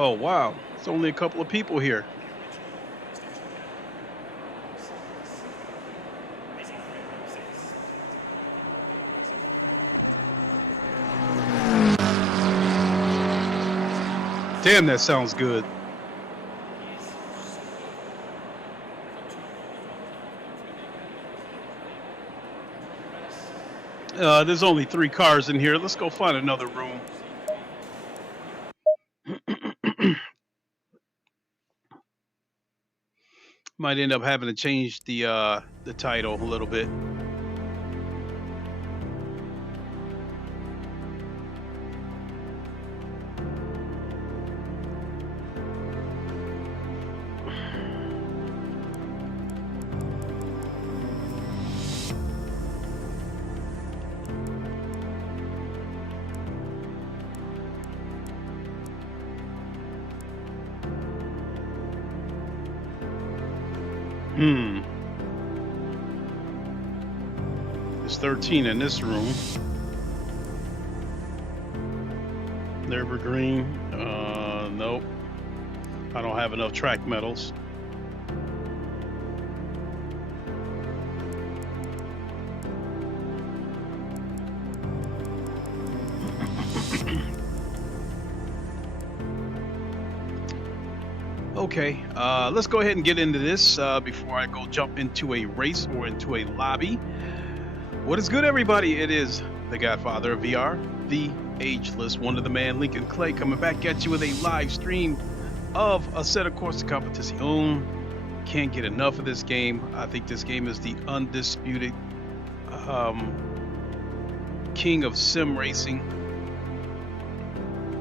Oh, wow. It's only a couple of people here. Damn, that sounds good. There's only 3 cars in here. Let's go find another room. Might end up having to change the title a little bit. Hmm. There's 13 in this room. Evergreen. Nope. I don't have enough track metals. Okay, let's go ahead and get into this before I go jump into a race or into a lobby. What is good, everybody? It is the Godfather of VR, the ageless Wonder-the-Man Lincoln Clay, coming back at you with a live stream of a set of Corsa Competition. Can't get enough of this game. I think this game is the undisputed king of sim racing.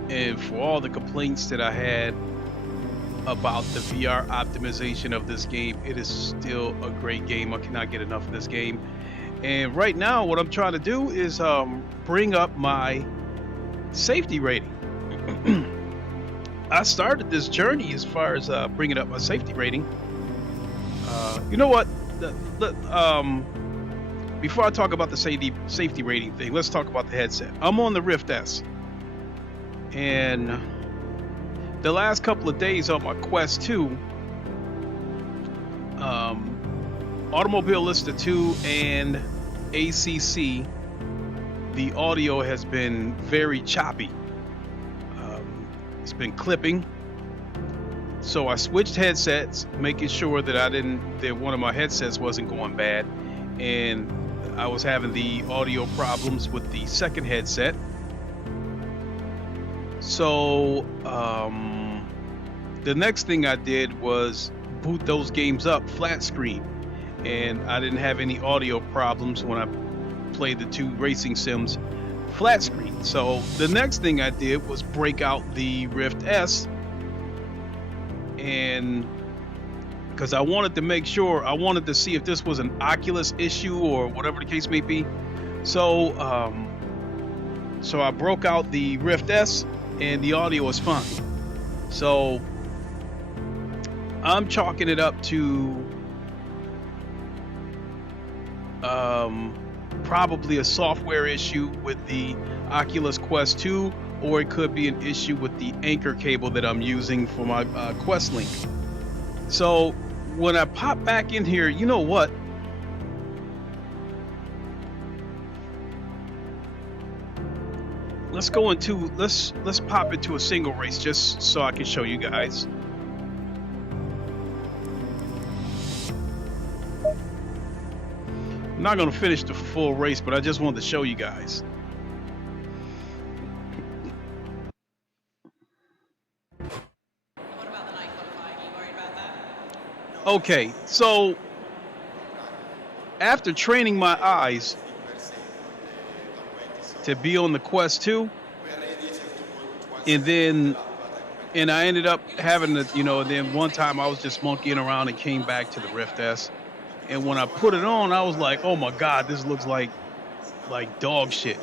And for all the complaints that I had about the VR optimization of this game, it is still a great game. I cannot get enough of this game. And right now what I'm trying to do is bring up my safety rating. I started this journey as far as bringing up my safety rating. You know what, before I talk about the safety rating thing, let's talk about the headset. I'm on the Rift S, and the last couple of days on my Quest 2, Automobilista 2 and ACC, the audio has been very choppy. It's been clipping. So I switched headsets, making sure that one of my headsets wasn't going bad, and I was having the audio problems with the second headset. So the next thing I did was boot those games up flat screen, and I didn't have any audio problems when I played the 2 racing sims flat screen. So the next thing I did was break out the Rift S, and because I wanted to make sure, I wanted to see if this was an Oculus issue or whatever the case may be. So so I broke out the Rift S, and the audio was fine. So I'm chalking it up to probably a software issue with the Oculus Quest 2, or it could be an issue with the anchor cable that I'm using for my Quest Link. So when I pop back in here, you know what? Let's go into let's pop into a single race just so I can show you guys. I'm not going to finish the full race, but I just wanted to show you guys. What about the night qualifying? Are you worried about that? Okay, so after training my eyes to be on the Quest 2, and I ended up having to, then one time I was just monkeying around and came back to the Rift S. And when I put it on, I was like, oh my God, this looks like dog shit,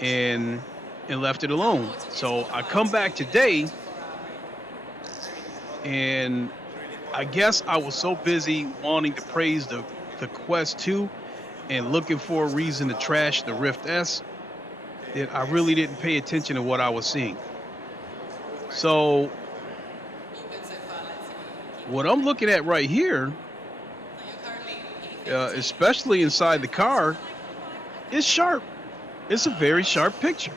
and left it alone. So I come back today, and I guess I was so busy wanting to praise the Quest 2 and looking for a reason to trash the Rift S that I really didn't pay attention to what I was seeing. So what I'm looking at right here, especially inside the car, is sharp. It's a very sharp picture.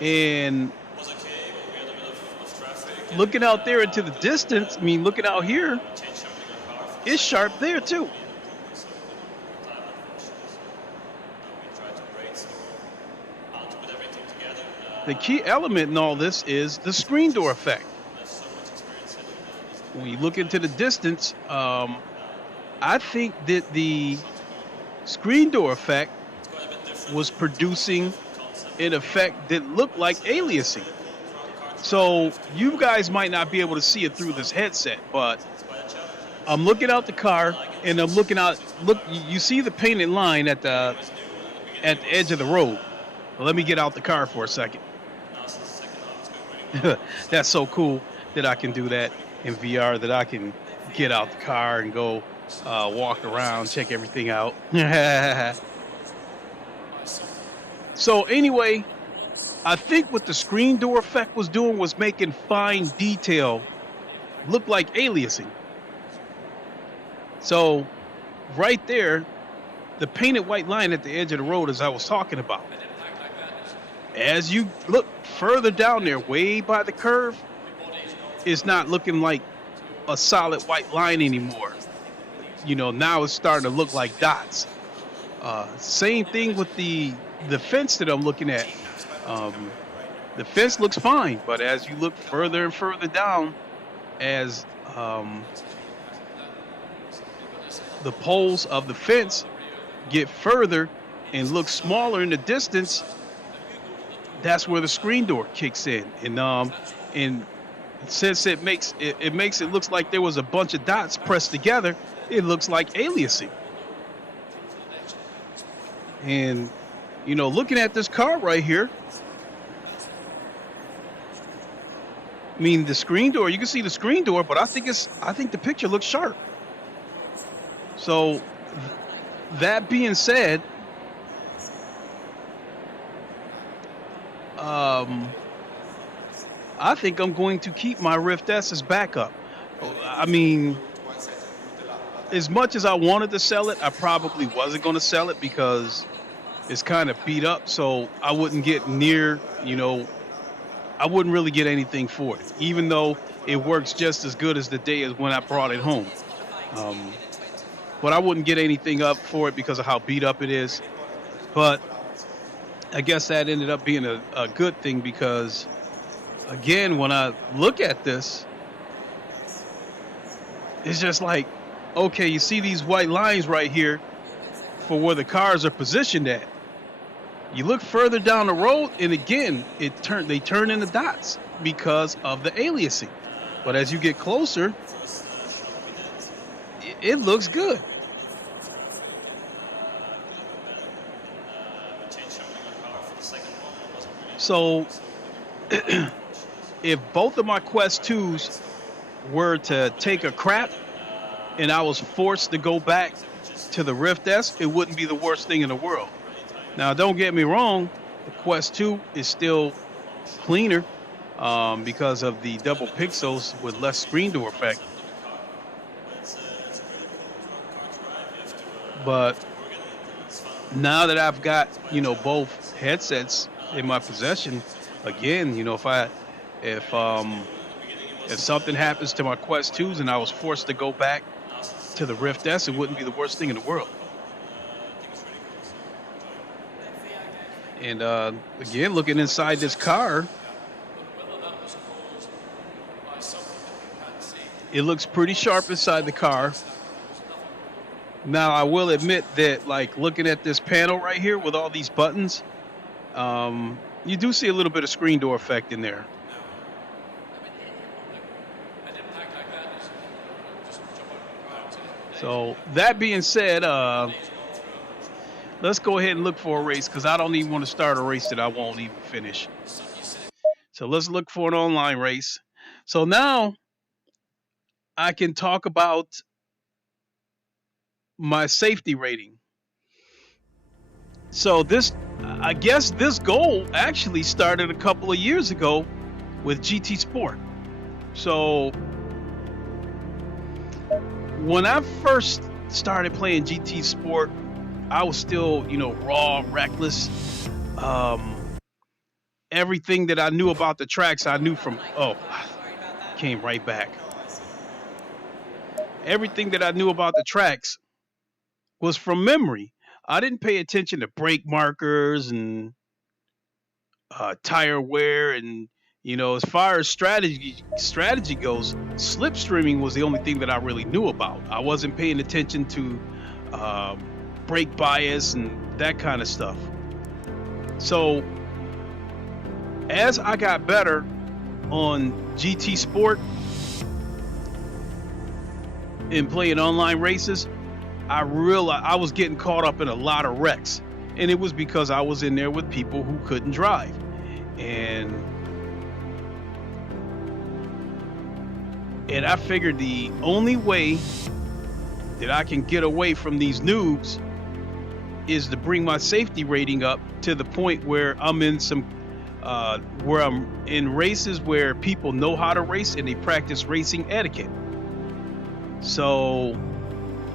And looking out there into the distance, I mean, looking out here, it's sharp there too. The key element in all this is the screen door effect. When you look into the distance, I think that the screen door effect was producing an effect that looked like aliasing. So you guys might not be able to see it through this headset, but I'm looking out the car and I'm looking out. Look, you see the painted line at the edge of the road. Well, let me get out the car for a second. That's so cool that I can do that in VR, that I can get out the car and go walk around, check everything out. So anyway, I think what the screen door effect was doing was making fine detail look like aliasing. So right there, the painted white line at the edge of the road, as I was talking about. As you look further down there, way by the curve, it's not looking like a solid white line anymore. You know, now it's starting to look like dots. Same thing with the fence that I'm looking at. The fence looks fine, but as you look further and further down, as the poles of the fence get further and look smaller in the distance, that's where the screen door kicks in. And since it makes it looks like there was a bunch of dots pressed together, it looks like aliasing. And you know, looking at this car right here, I mean, the screen door, you can see the screen door, but I think the picture looks sharp. So that being said, I think I'm going to keep my Rift S as backup. I mean, as much as I wanted to sell it, I probably wasn't going to sell it because it's kind of beat up. So I wouldn't get near, you know, I wouldn't really get anything for it, even though it works just as good as the day as when I brought it home. But I wouldn't get anything up for it because of how beat up it is. But I guess that ended up being a good thing because, again, when I look at this, it's just like, okay, you see these white lines right here for where the cars are positioned at. You look further down the road, and again, they turn into dots because of the aliasing. But as you get closer, it looks good. So if both of my Quest 2s were to take a crap and I was forced to go back to the Rift S, it wouldn't be the worst thing in the world. Now, don't get me wrong, the Quest 2 is still cleaner because of the double pixels with less screen door effect. But now that I've got, you know, both headsets in my possession, again, you know, if something happens to my Quest 2s and I was forced to go back to the Rift S, it wouldn't be the worst thing in the world. And again, looking inside this car, it looks pretty sharp inside the car. Now, I will admit that, like, looking at this panel right here with all these buttons, you do see a little bit of screen door effect in there. So that being said, let's go ahead and look for a race because I don't even want to start a race that I won't even finish. So let's look for an online race. So now I can talk about my safety rating. So I guess this goal actually started a couple of years ago with GT Sport. So when I first started playing GT Sport, I was still, raw, reckless. Everything that I knew about the tracks, I knew from, came right back. Everything that I knew about the tracks was from memory. I didn't pay attention to brake markers and tire wear, and as far as strategy goes, slipstreaming was the only thing that I really knew about. I wasn't paying attention to uh, brake bias and that kind of stuff. So as I got better on GT Sport and playing online races, I realized I was getting caught up in a lot of wrecks, and it was because I was in there with people who couldn't drive. And I figured the only way that I can get away from these noobs is to bring my safety rating up to the point where I'm in where I'm in races where people know how to race and they practice racing etiquette. So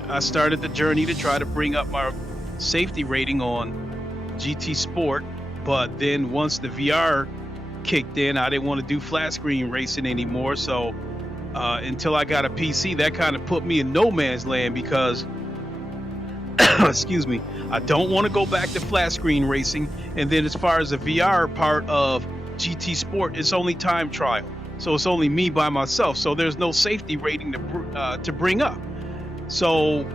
I started the journey to try to bring up my safety rating on GT Sport, but then once the VR kicked in, I didn't want to do flat screen racing anymore. So until I got a PC, that kind of put me in no man's land because excuse me, I don't want to go back to flat screen racing. And then as far as the VR part of GT Sport, it's only time trial, so it's only me by myself, so there's no safety rating to bring up. So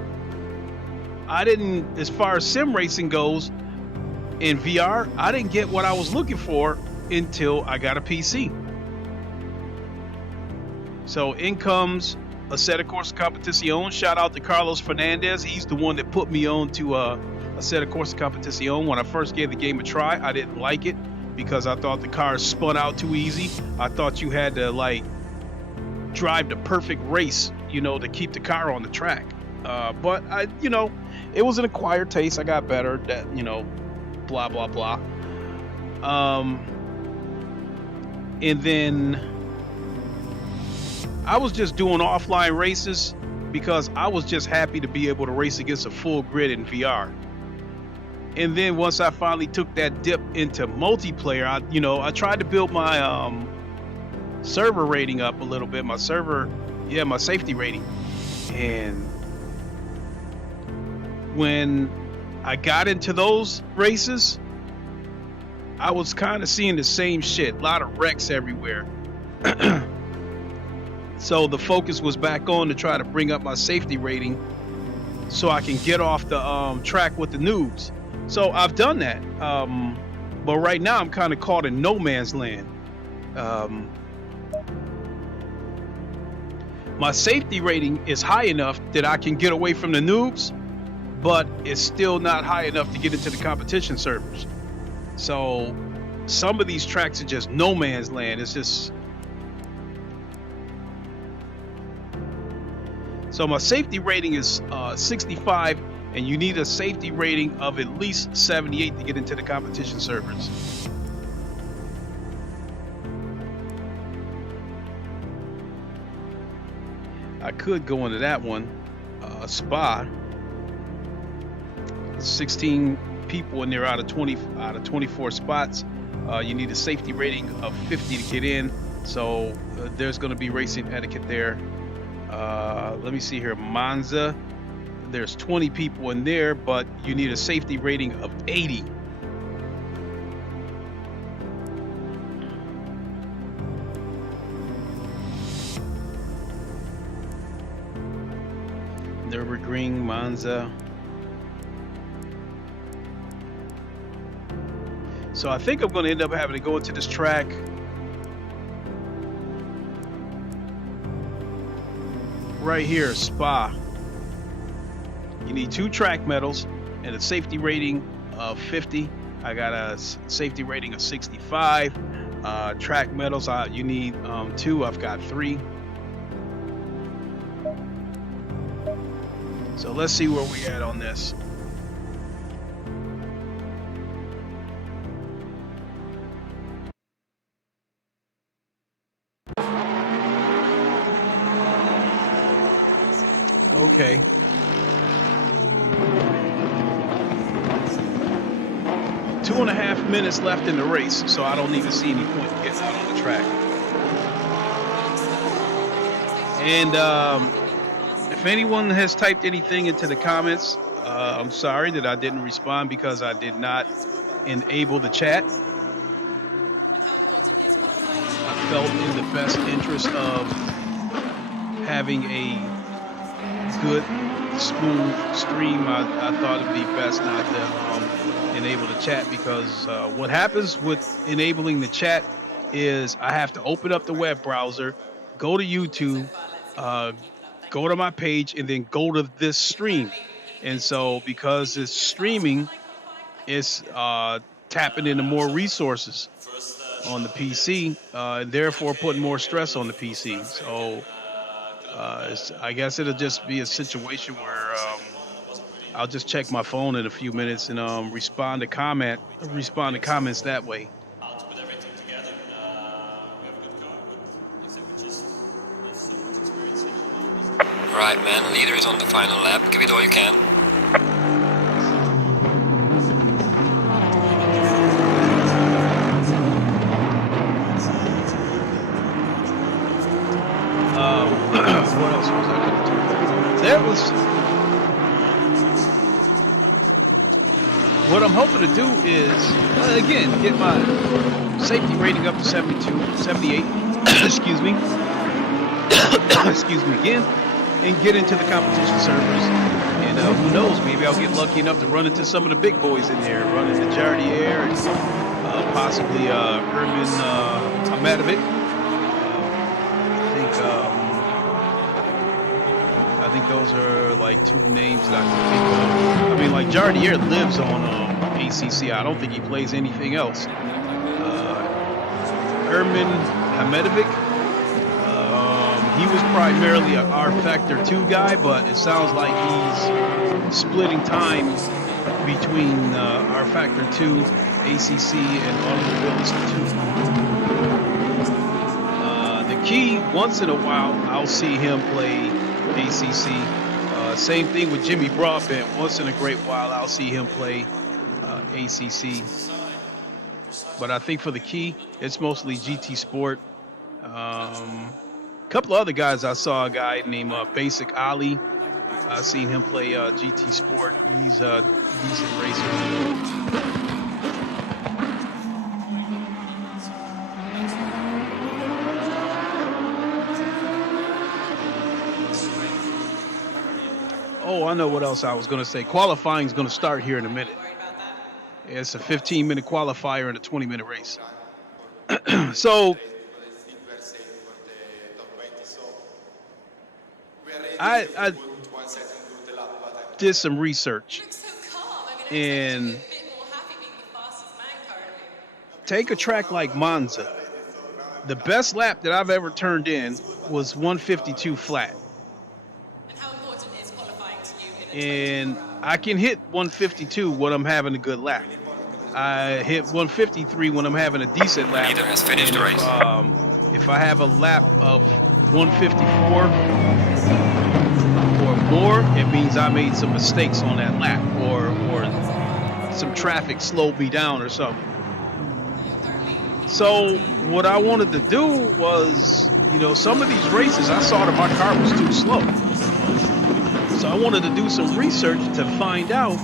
I didn't, as far as sim racing goes in VR, I didn't get what I was looking for until I got a PC. So in comes Assetto Corsa Competizione. Shout out to Carlos Fernandez. He's the one that put me on to Assetto Corsa Competizione. When I first gave the game a try, I didn't like it because I thought the cars spun out too easy. I thought you had to drive the perfect race, to keep the car on the track. But I, it was an acquired taste. I got better. That blah blah blah. And then I was just doing offline races because I was just happy to be able to race against a full grid in VR. And then once I finally took that dip into multiplayer, I tried to build my server rating up a little bit. My safety rating. And when I got into those races, I was kind of seeing the same shit. A lot of wrecks everywhere. So the focus was back on to try to bring up my safety rating so I can get off the track with the noobs. So I've done that. But right now I'm kind of caught in no man's land. My safety rating is high enough that I can get away from the noobs, but it's still not high enough to get into the competition servers. So some of these tracks are just no man's land. It's just... So my safety rating is 65, and you need a safety rating of at least 78 to get into the competition servers. I could go into that one, Spa. 16 people in there out of 24 spots. You need a safety rating of 50 to get in. So there's going to be racing etiquette there. Let me see here. Monza, there's 20 people in there, but you need a safety rating of 80. Nürburgring, Monza. So I think I'm going to end up having to go into this track right here, Spa. You need 2 track medals and a safety rating of 50. I got a safety rating of 65. Track medals, you need 2. I've got 3. So let's see where we at on this. Okay. Two and a half minutes left in the race, so I don't even see any point in getting out on the track. And if anyone has typed anything into the comments, I'm sorry that I didn't respond because I did not enable the chat. I felt in the best interest of having a good, smooth stream. I thought it'd be best not to enable the chat because what happens with enabling the chat is I have to open up the web browser, go to YouTube, go to my page, and then go to this stream. And so because it's streaming, it's tapping into more resources on the PC, and therefore putting more stress on the PC. So I guess it'll just be a situation where I'll just check my phone in a few minutes and respond to comments that way. Right, man. Leader is on the final lap. Give it all you can. What else was I going to do? That was what I'm hoping to do is again get my safety rating up to 72, 78. Excuse me. Excuse me again, and get into the competition servers. And who knows? Maybe I'll get lucky enough to run into some of the big boys in there, run into Jardier and possibly Ermin Amadovic. I think those are like two names that I can think of. I mean, like Jardier lives on ACC. I don't think he plays anything else. Ermin Amadovic, he was primarily a R Factor 2 guy, but it sounds like he's splitting time between R Factor 2, ACC, and Automobilist 2. The key, once in a while, I'll see him play ACC. Same thing with Jimmy Broadbent. Once in a great while, I'll see him play ACC. But I think for the key, it's mostly GT Sport. A couple of other guys, I saw a guy named Basic Ali. I've seen him play GT Sport. He's a decent racer. Oh, I know what else I was going to say. Qualifying is going to start here in a minute. It's a 15-minute qualifier and a 20-minute race. So I did some research and take a track like Monza. The best lap that I've ever turned in was 152 flat. And I can hit 152 when I'm having a good lap. I hit 153 when I'm having a decent lap. Leader has finished the race. If I have a lap of 154 or more, it means I made some mistakes on that lap, or some traffic slowed me down or something. So what I wanted to do was, some of these races I saw that my car was too slow. So I wanted to do some research to find out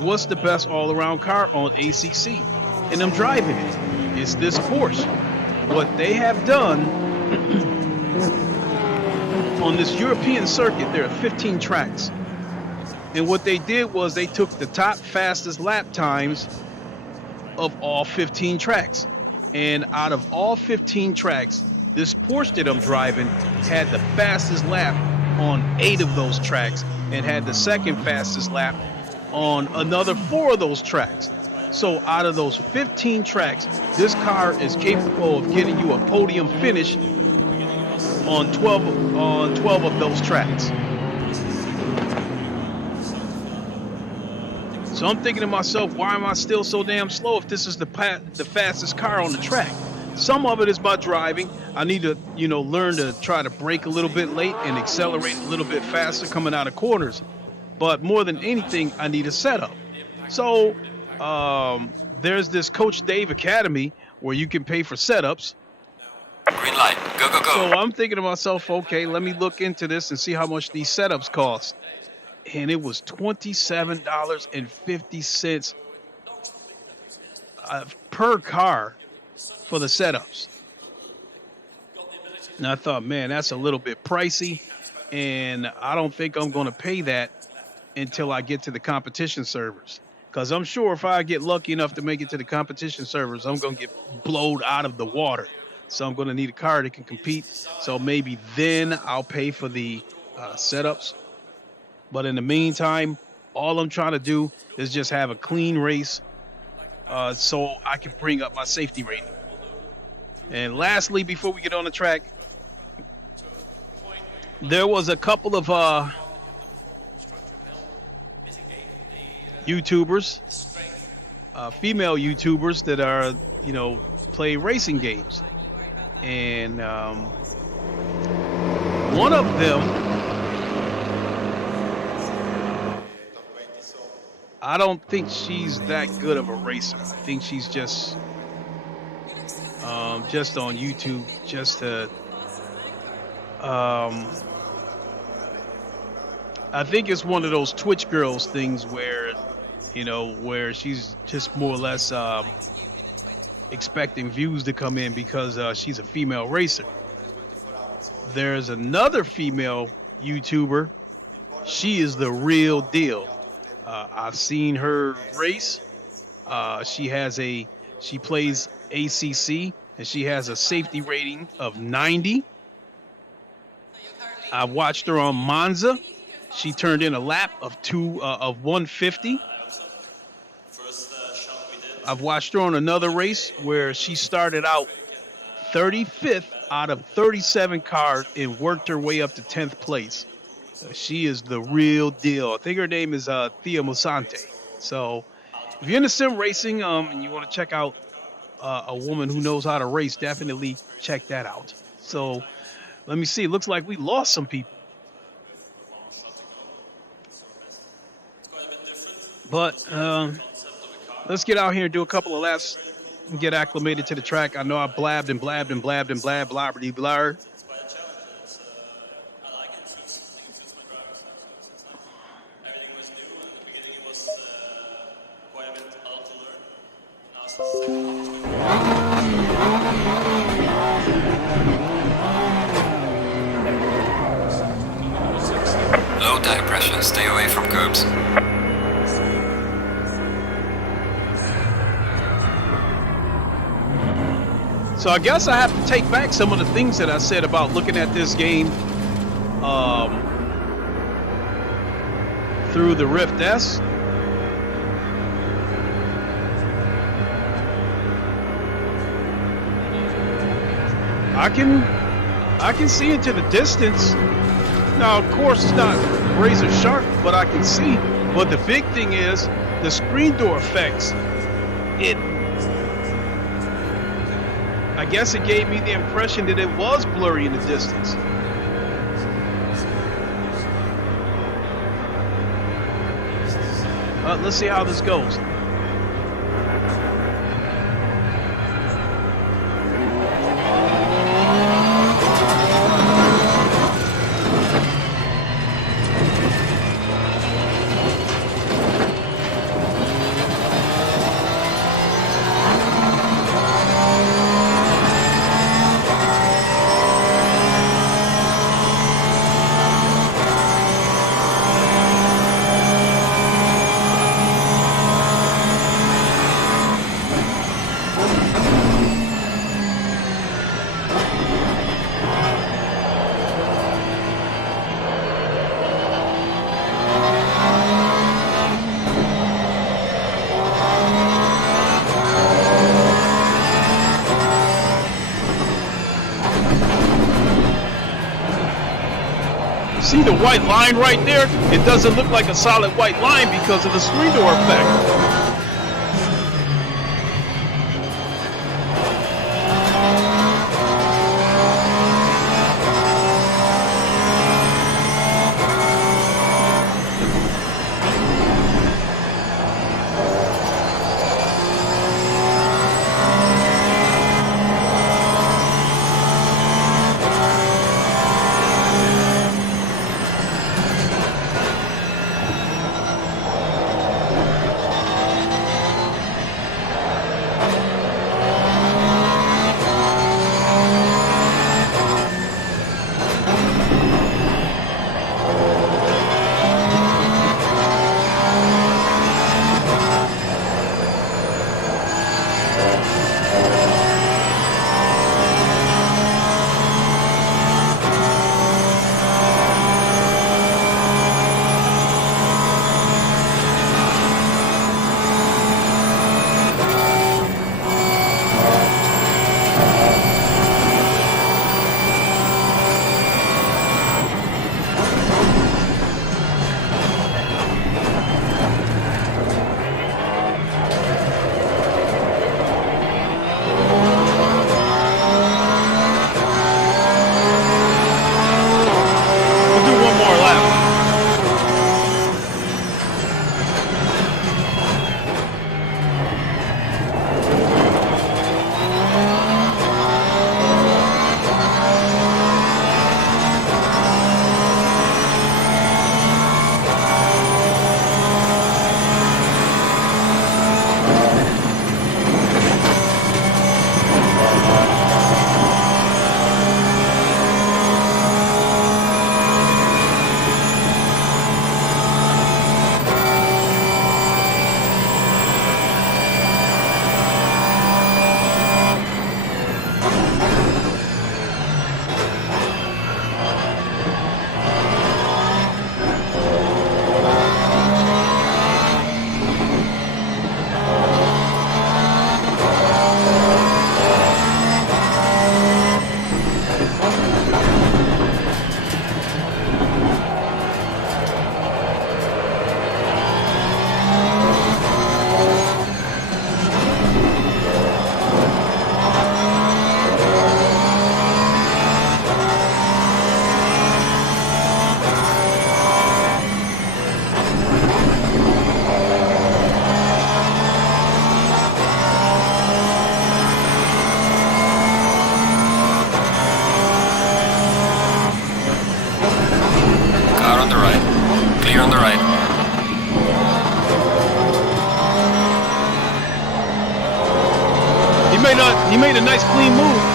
what's the best all-around car on ACC. And I'm driving it. It's this Porsche. What they have done on this European circuit, there are 15 tracks. And what they did was they took the top fastest lap times of all 15 tracks. And out of all 15 tracks, this Porsche that I'm driving had the fastest lap on 8 of those tracks and had the second fastest lap on another 4 of those tracks. So out of those 15 tracks, this car is capable of getting you a podium finish on 12 of those tracks. So I'm thinking to myself, why am I still so damn slow if this is the fastest car on the track? Some of it is my driving. I need to, learn to try to brake a little bit late and accelerate a little bit faster coming out of corners. But more than anything, I need a setup. So there's this Coach Dave Academy where you can pay for setups. Green light. Go, go, So go. I'm thinking to myself, okay, let me look into this and see how much these setups cost. And it was $27.50 per car for the setups. And I thought, man, that's a little bit pricey, and I don't think I'm going to pay that until I get to the competition servers. Because I'm sure if I get lucky enough to make it to the competition servers, I'm going to get blowed out of the water. So I'm going to need a car that can compete. So maybe then I'll pay for the setups. But in the meantime, all I'm trying to do is just have a clean race so I can bring up my safety rating. And lastly, before we get on the track, there was a couple of YouTubers, female YouTubers that are, play racing games. And one of them, I don't think she's that good of a racer. I think she's just on YouTube, just to, I think it's one of those Twitch girls things where, where she's just more or less expecting views to come in because she's a female racer. There's another female YouTuber. She is the real deal. I've seen her race. She plays ACC and she has a safety rating of 90. I watched her on Monza. She turned in a lap of 150. I've watched her on another race where she started out 35th out of 37 cars and worked her way up to 10th place. She is the real deal. I think her name is Thea Musante. So if you're into sim racing and you want to check out a woman who knows how to race, definitely check that out. So let me see. It looks like we lost some people. But let's get out here and do a couple of laps and get acclimated to the track. I know I blabbed and blabbed and blabbed and blabbed, blabberty blar. Low tire pressure. Stay away from curbs. So I guess I have to take back some of the things that I said about looking at this game through the Rift S. I can see into the distance. Now, of course, it's not razor sharp, but I can see. But the big thing is the screen door effects. I guess it gave me the impression that it was blurry in the distance. Let's see how this goes. See the white line right there? It doesn't look like a solid white line because of the screen door effect. made a nice clean move.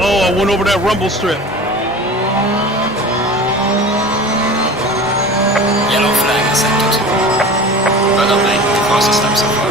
Oh, I went over that rumble strip. Yellow flag accepted. Well done, mate. The course is so far.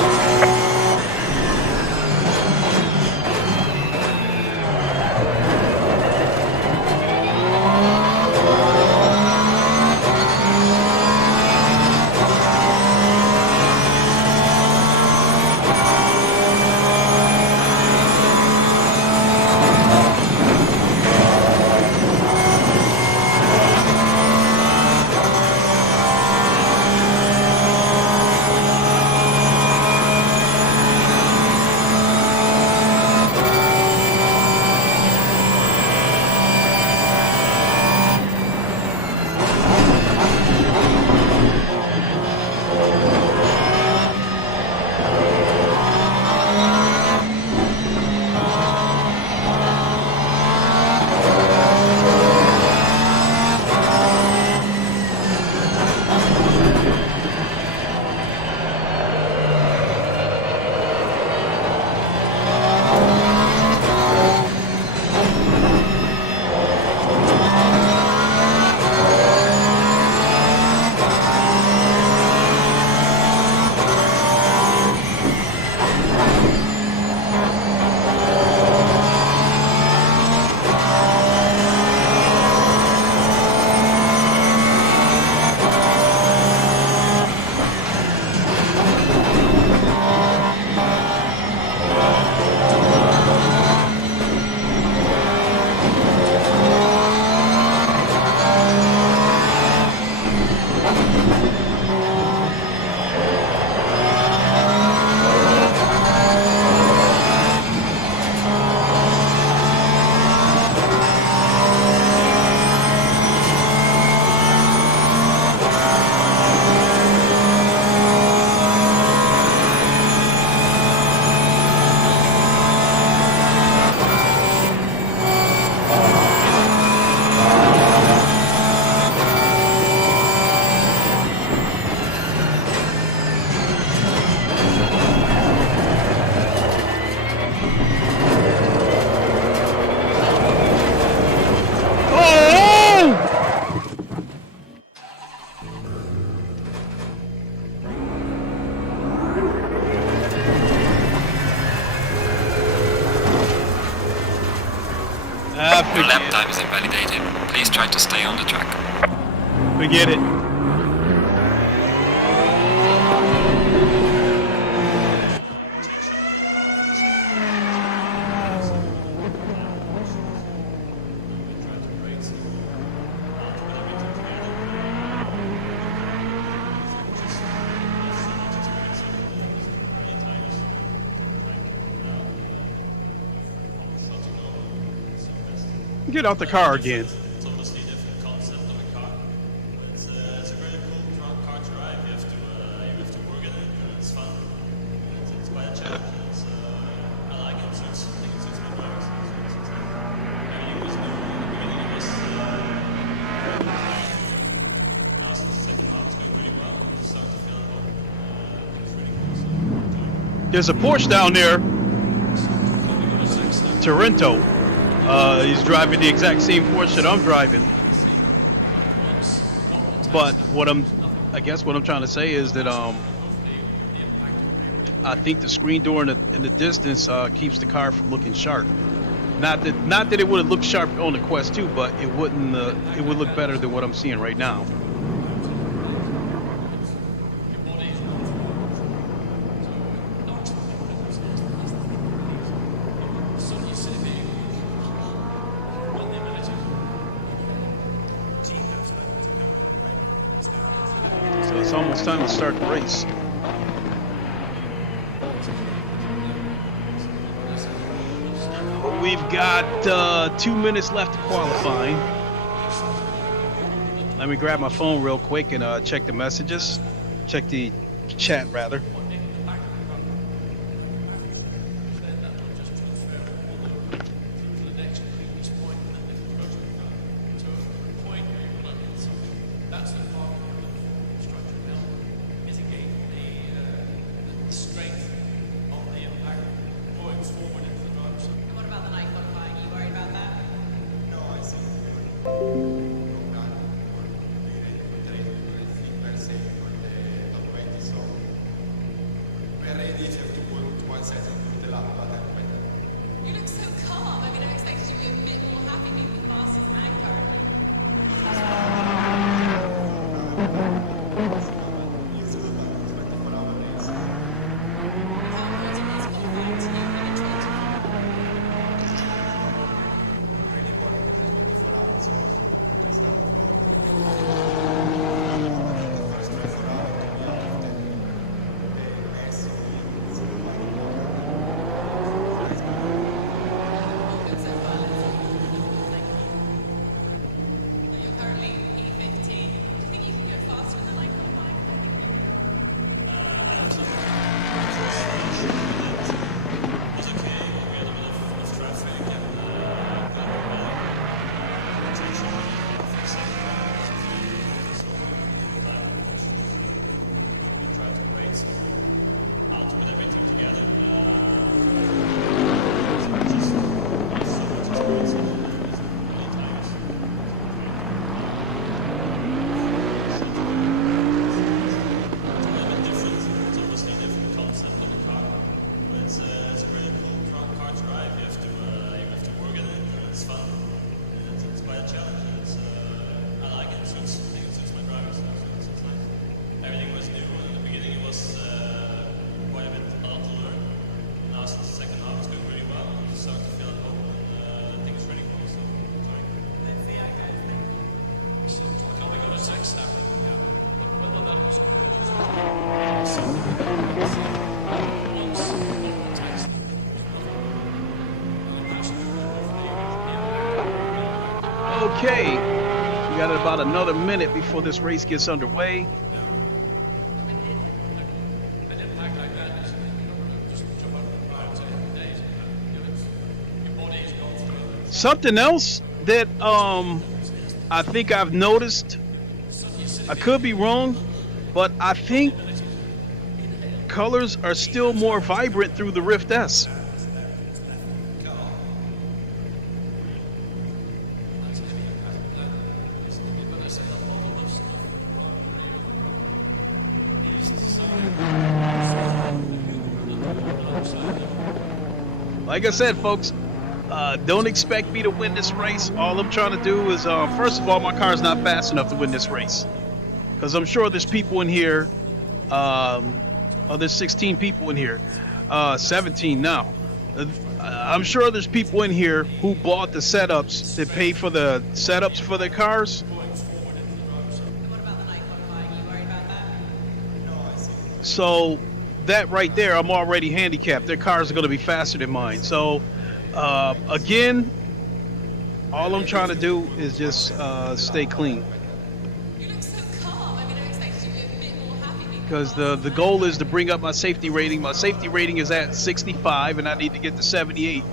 Your lap time is invalidated. Please try to stay on the track. Forget it. Get out the car again. It's obviously a different concept of a car. It's a very cool car to drive. You have to work at it, and it's fun. It's quite a challenge. I like it. I think it suits my drivers. Everything was new in the beginning. It was now since the second half, it's going pretty well. I'm starting to feel at home. It's really cool. So I'm enjoying it. There's a Porsche down there. Torrento. He's driving the exact same Porsche that I'm driving. But I guess what I'm trying to say is that I think the screen door in the distance keeps the car from looking sharp. Not that it wouldn't look sharp on the Quest 2, but it wouldn't. It would look better than what I'm seeing right now. it's time to start the race. We've got 2 minutes left to qualifying. Let me grab my phone real quick and check the messages. Check the chat, rather. Okay, we got about another minute before this race gets underway. Something else that I think I've noticed, I could be wrong, but I think colors are still more vibrant through the Rift S. Like I said, folks, don't expect me to win this race. All I'm trying to do is, first of all, my car's not fast enough to win this race. Because I'm sure there's people in here, there's 16 people in here, 17 now. I'm sure there's people in here who bought the setups, that paid for the setups for their cars. So that right there, I'm already handicapped. Their cars are going to be faster than mine. So again, all I'm trying to do is just stay clean. Because the goal is to bring up my safety rating. My safety rating is at 65, and I need to get to 78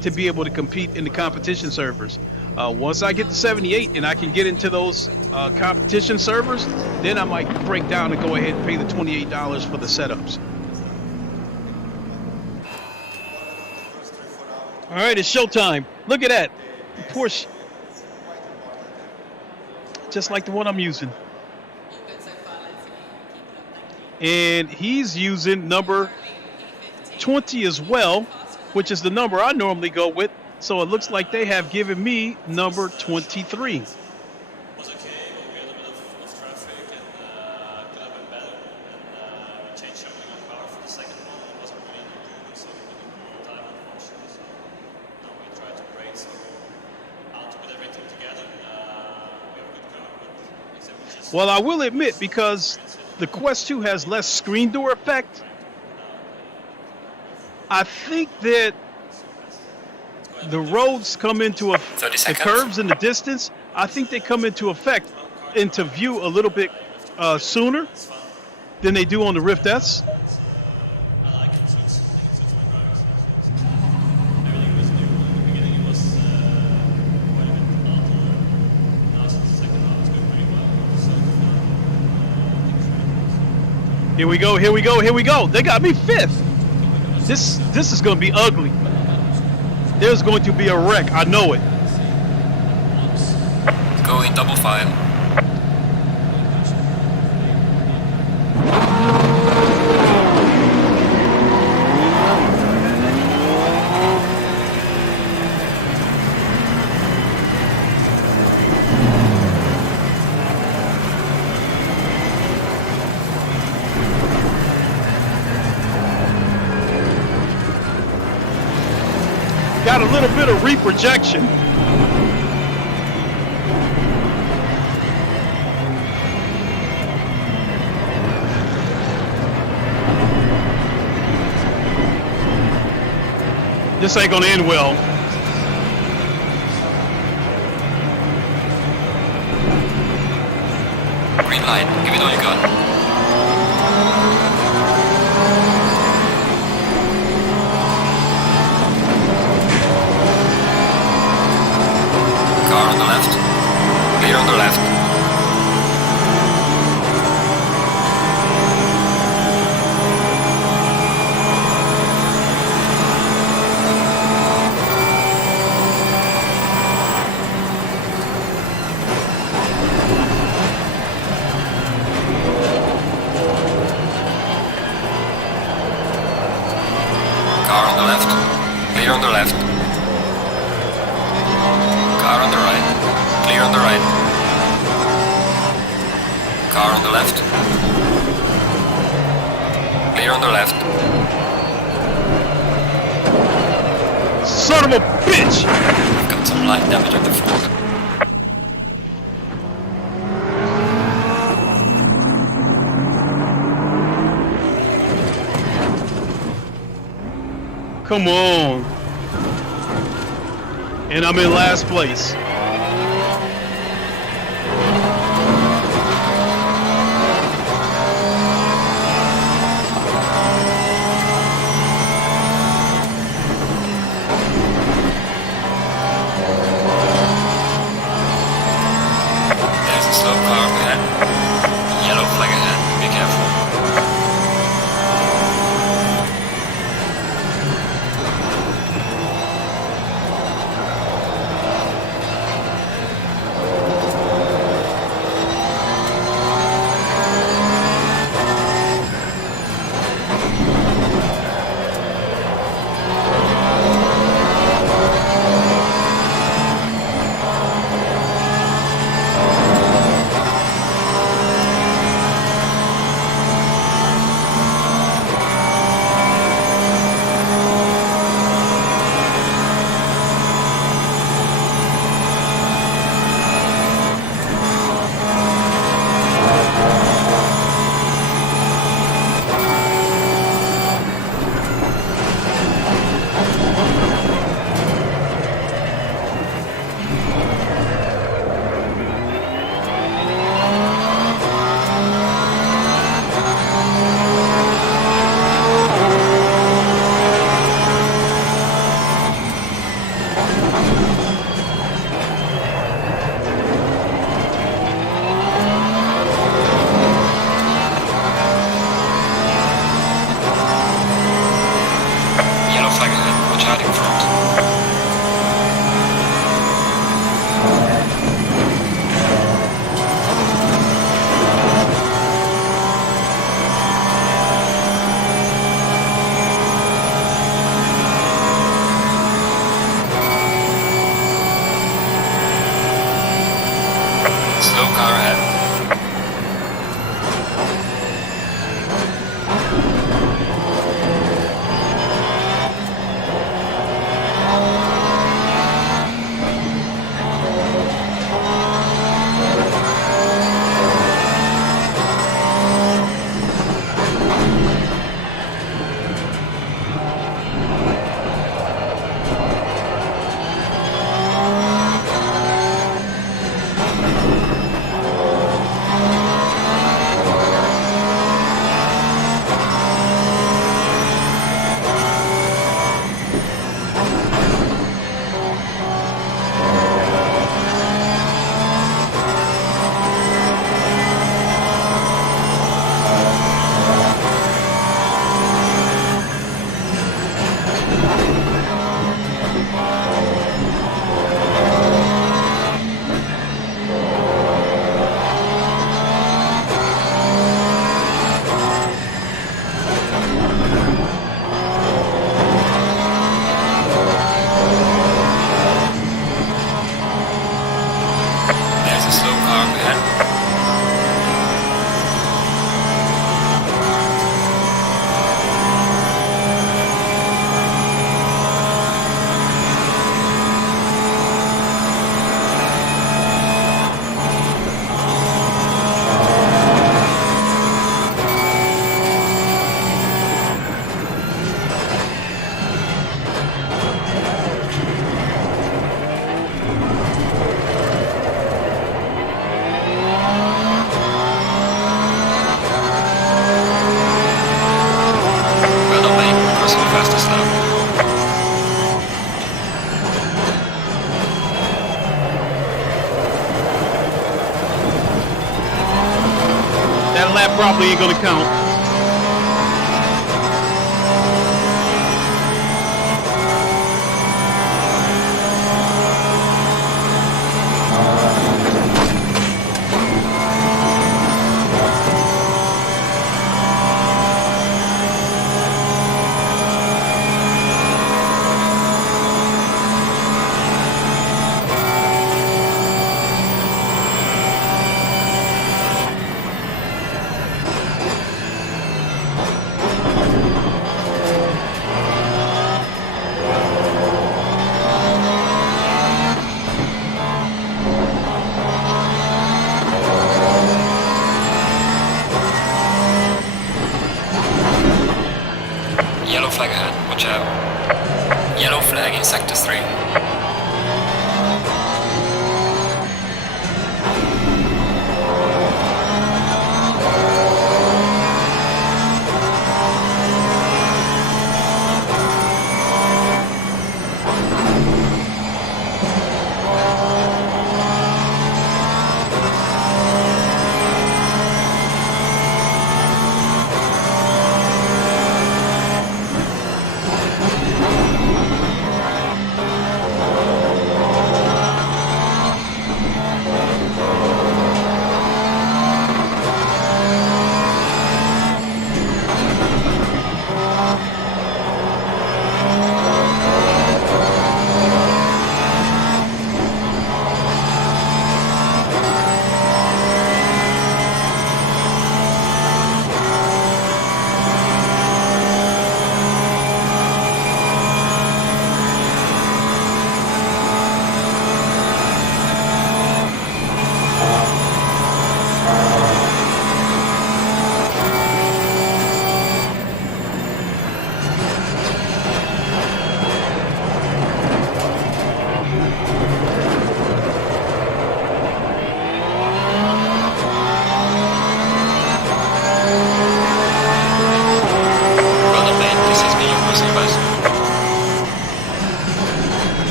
to be able to compete in the competition servers. Once I get to 78 and I can get into those competition servers, then I might break down and go ahead and pay the $28 for the setups. All right, it's showtime. Look at that. Porsche. Just like the one I'm using. And he's using number 20 as well, which is the number I normally go with. So it looks like they have given me number 23. Was okay, but we had a bit of traffic and could have been better. And we changed something on car for the second one. It wasn't really good, so we couldn't do more time, unfortunately. So now we try to brake. So how to put everything together. We have a good car, but except we just. Well, I will admit, because the Quest 2 has less screen door effect. I think that the roads come into a 30 the seconds. curves in the distance. I think they come into effect into view a little bit sooner than they do on the Rift S. I like it. Suits my driving skills. Everything was new. In the beginning, it was quite a bit hard to learn. Now, since the second round, it's going pretty well. So, Here we go. Here we go. Here we go. They got me 5th. This is going to be ugly. There's going to be a wreck. I know it. Go in double file. Got a little bit of reprojection. This ain't gonna end well. Green light. Give it all you got. Car on the left. Clear on the left. Car on the left. Clear on the left. Car on the right. Clear on the right. Car on the left. Clear on the left. Son of a bitch! I've got some light damage on the fork. Come on. And I'm in last place. There's a slow car ahead. Yellow flag ahead. Be careful. probably ain't gonna count. Yellow flag ahead, watch out. Yellow flag in sector 3.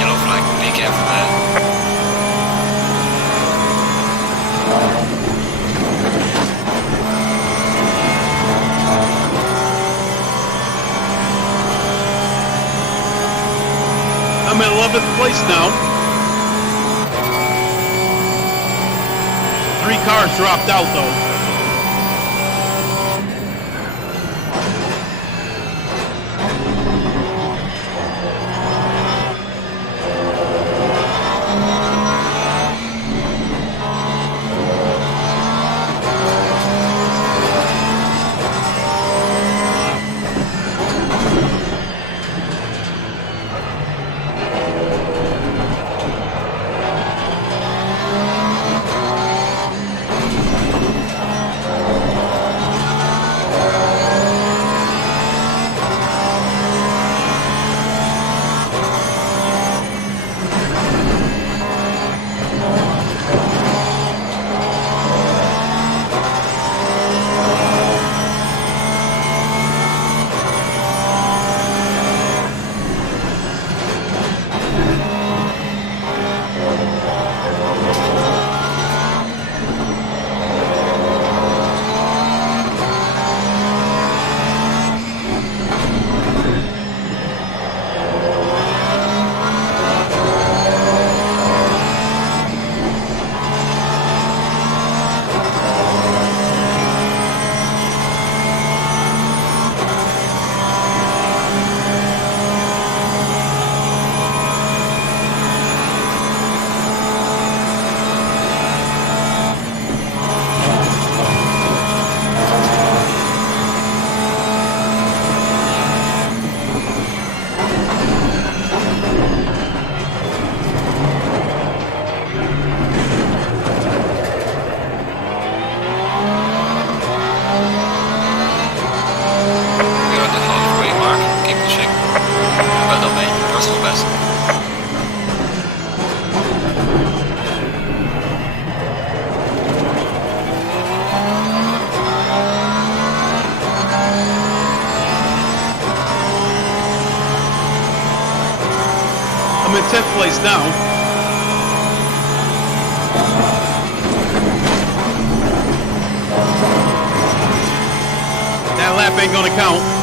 Yellow flag, be careful there. I'm in 11th place now. 3 cars dropped out though. I'm in 10th place now. That lap ain't gonna count.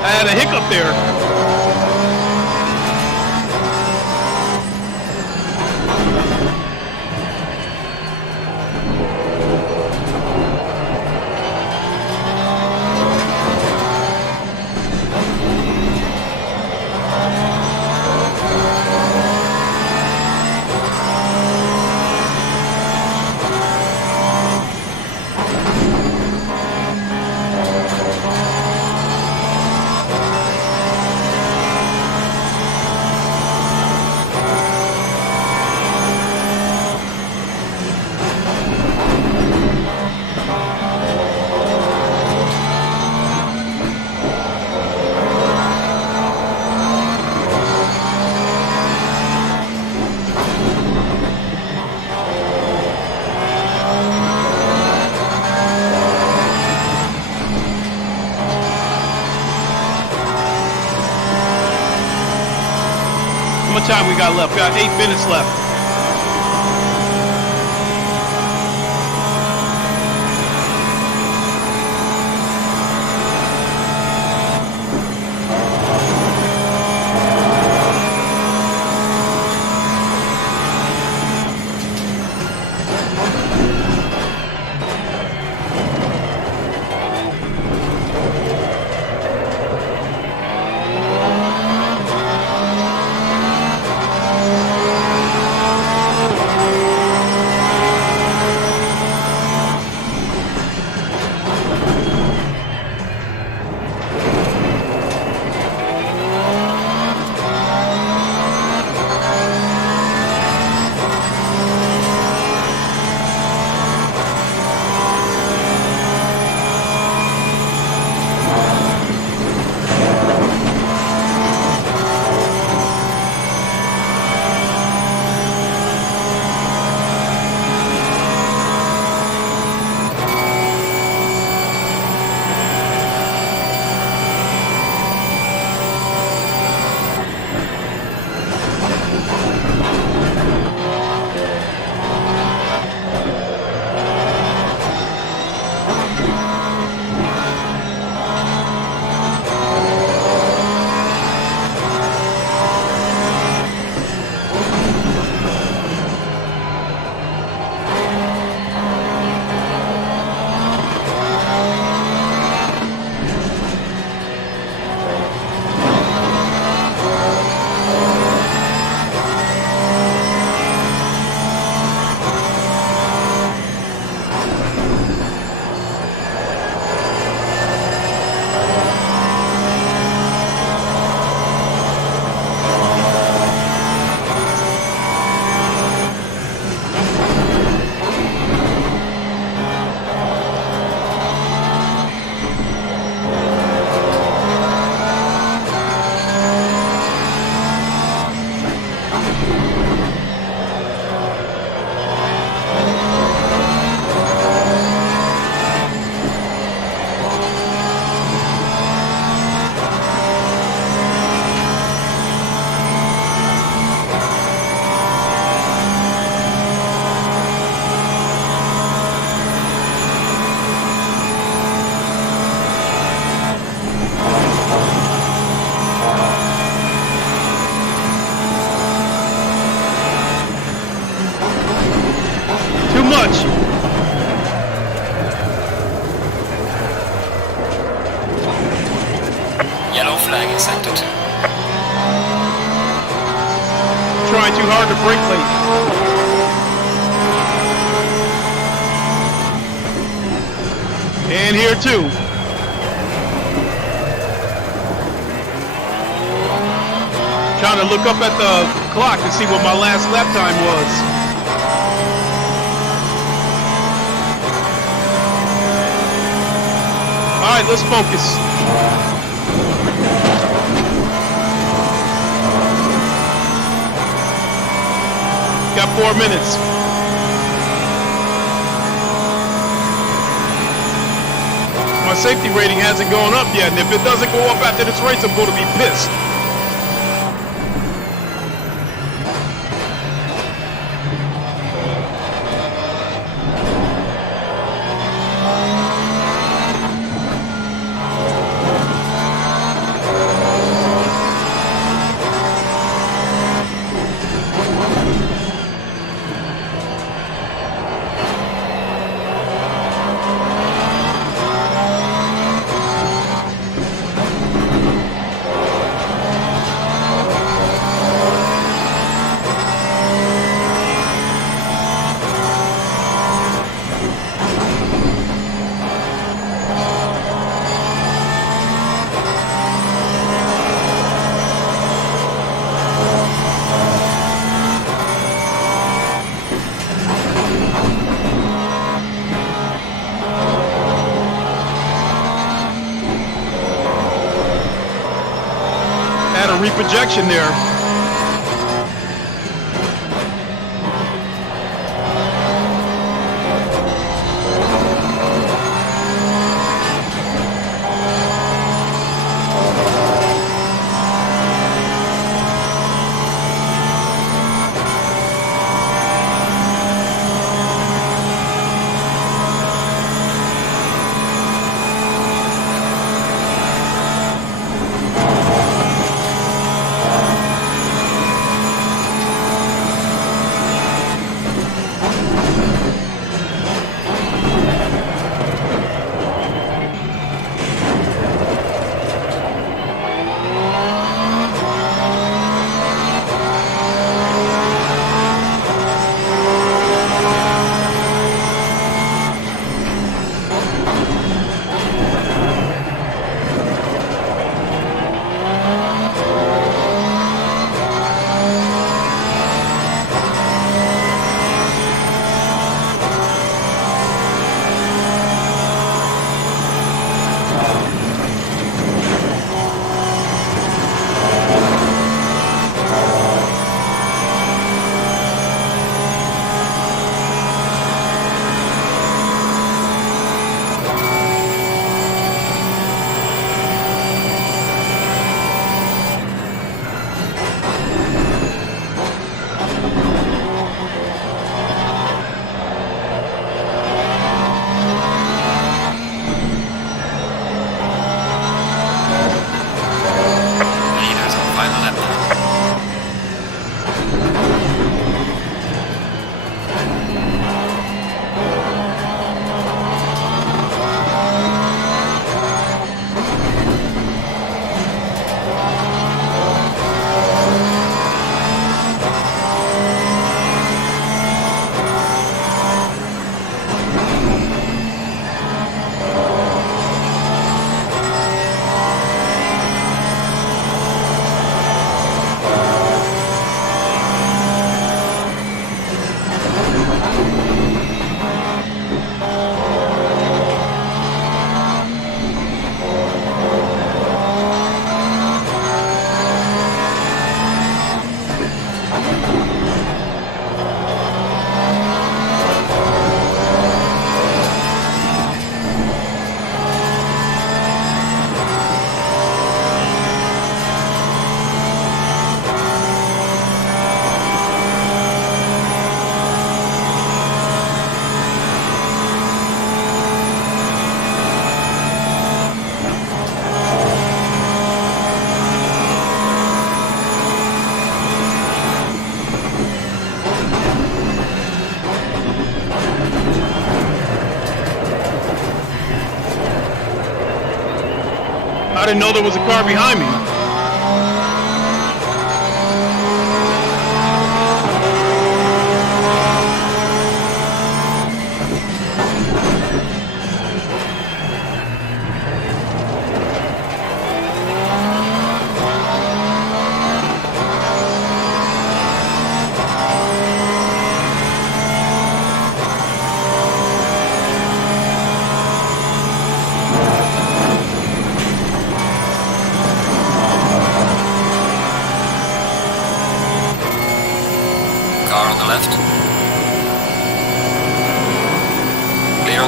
I had a hiccup there. How much time we got left? We got 8 minutes left. flag in sector 2. Trying too hard to brake late. And here too. Trying to look up at the clock to see what my last lap time was. let's focus. Got 4 minutes. My safety rating hasn't gone up yet, and if it doesn't go up after this race, I'm going to be pissed. Had a reprojection there. I didn't know there was a car behind me.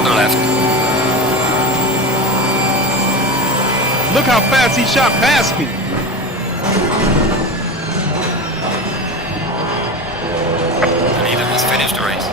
on the left. Look how fast he shot past me. The leader has finished the race.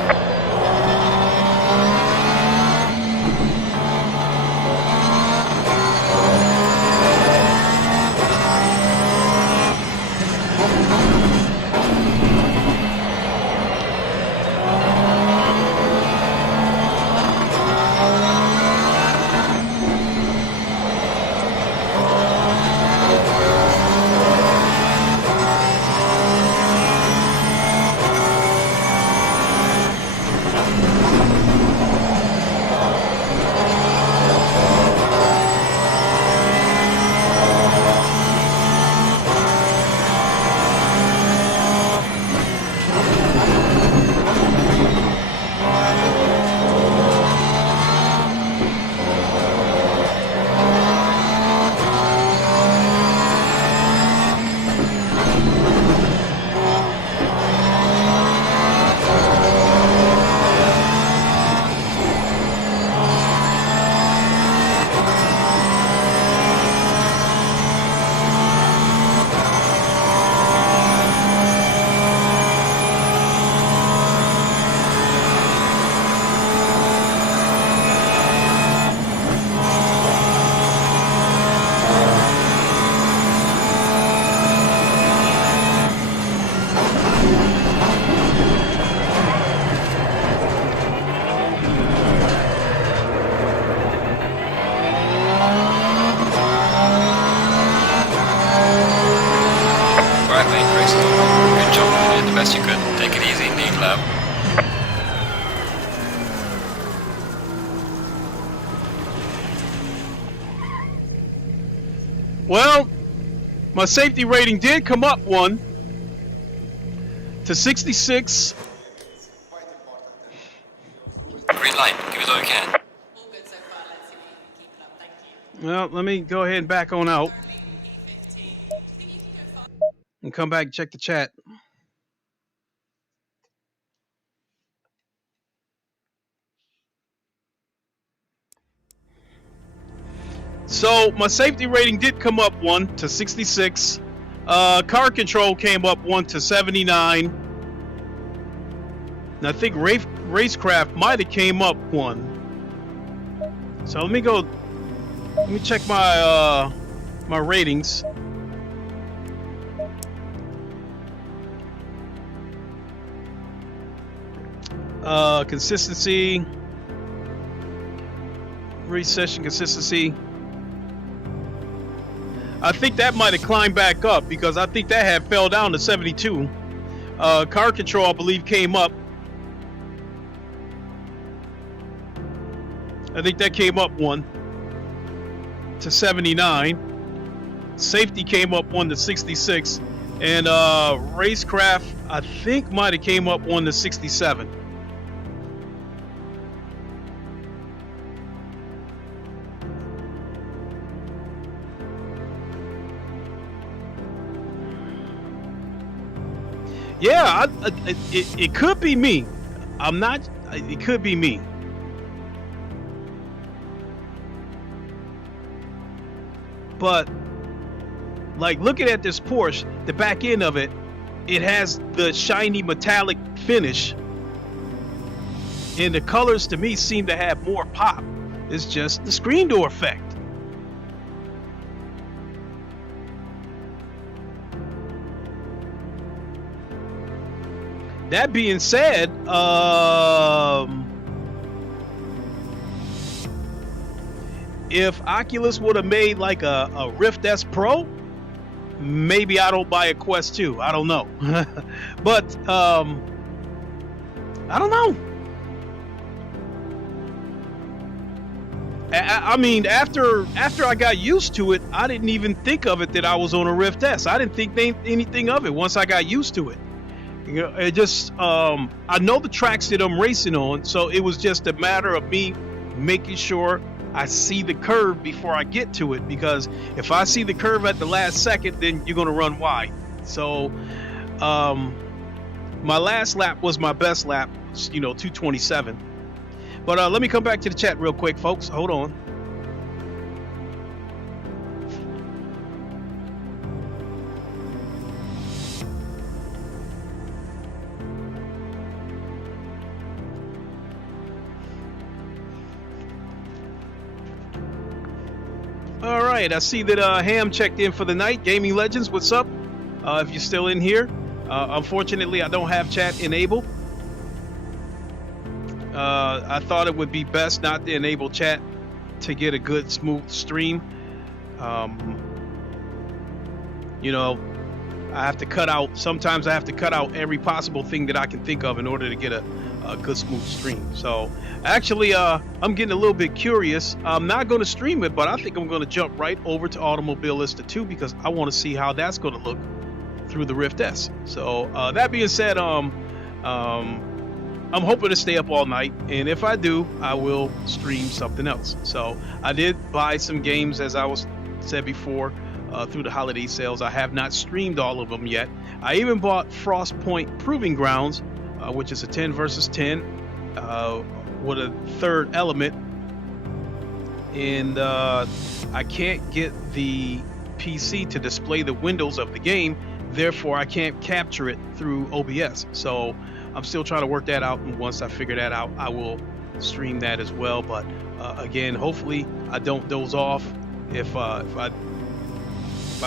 Best you could. Take it easy, lead lap. Well, my safety rating did come up one to 66. Green light, give it all you can. All good so far. Let's see what you can keep it up. Thank you. Well, let me go ahead and back on out Currently P15. Do you think you can go fast? and come back and check the chat. So my safety rating did come up one to 66. Car control came up one to 79. And I think racecraft might have came up one. So let me go. Let me check my my ratings. Consistency, race session consistency. I think that might have climbed back up because I think that had fell down to 72. Car control, I believe, came up. I think that came up one to 79. Safety came up one to 66. And racecraft, I think, might have came up one to 67. Yeah, it could be me. I'm not. It could be me. But like looking at this Porsche, the back end of it, it has the shiny metallic finish, and the colors to me seem to have more pop. It's just the screen door effect. That being said, if Oculus would have made like a Rift S Pro, maybe I don't buy a Quest 2. I don't know. But I don't know. I mean, after I got used to it, I didn't even think of it that I was on a Rift S. I didn't think anything of it once I got used to it. You know, it just I know the tracks that I'm racing on, so it was just a matter of me making sure I see the curve before I get to it, because if I see the curve at the last second, then you're going to run wide. So my last lap was my best lap, you know, 227. But let me come back to the chat real quick, folks. Hold on. All right, I see that Ham checked in for the night. Gaming Legends, what's up? If you're still in here. Unfortunately, I don't have chat enabled. I thought it would be best not to enable chat to get a good, smooth stream. You know, I have to cut out, sometimes I have to cut out every possible thing that I can think of in order to get a good, smooth stream. So, actually, I'm getting a little bit curious. I'm not going to stream it, but I think I'm going to jump right over to Automobilista 2 because I want to see how that's going to look through the Rift S. So, that being said, I'm hoping to stay up all night, and if I do, I will stream something else. So I did buy some games, as I was said before, through the holiday sales. I have not streamed all of them yet. I even bought Frostpoint Proving Grounds, which is a 10 versus 10 with a third element, and I can't get the PC to display the windows of the game, therefore I can't capture it through OBS. So I'm still trying to work that out, and once I figure that out, I will stream that as well. But again, hopefully I don't doze off. If I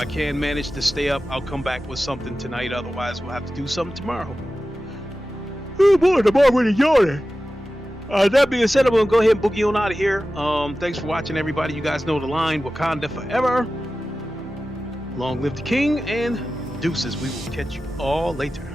can manage to stay up, I'll come back with something tonight. Otherwise, we'll have to do something tomorrow. Oh boy, I'm already yawning. That being said, I'm gonna go ahead and boogie on out of here. Thanks for watching, everybody. You guys know the line: Wakanda forever. Long live the king, and deuces. We will catch you all later.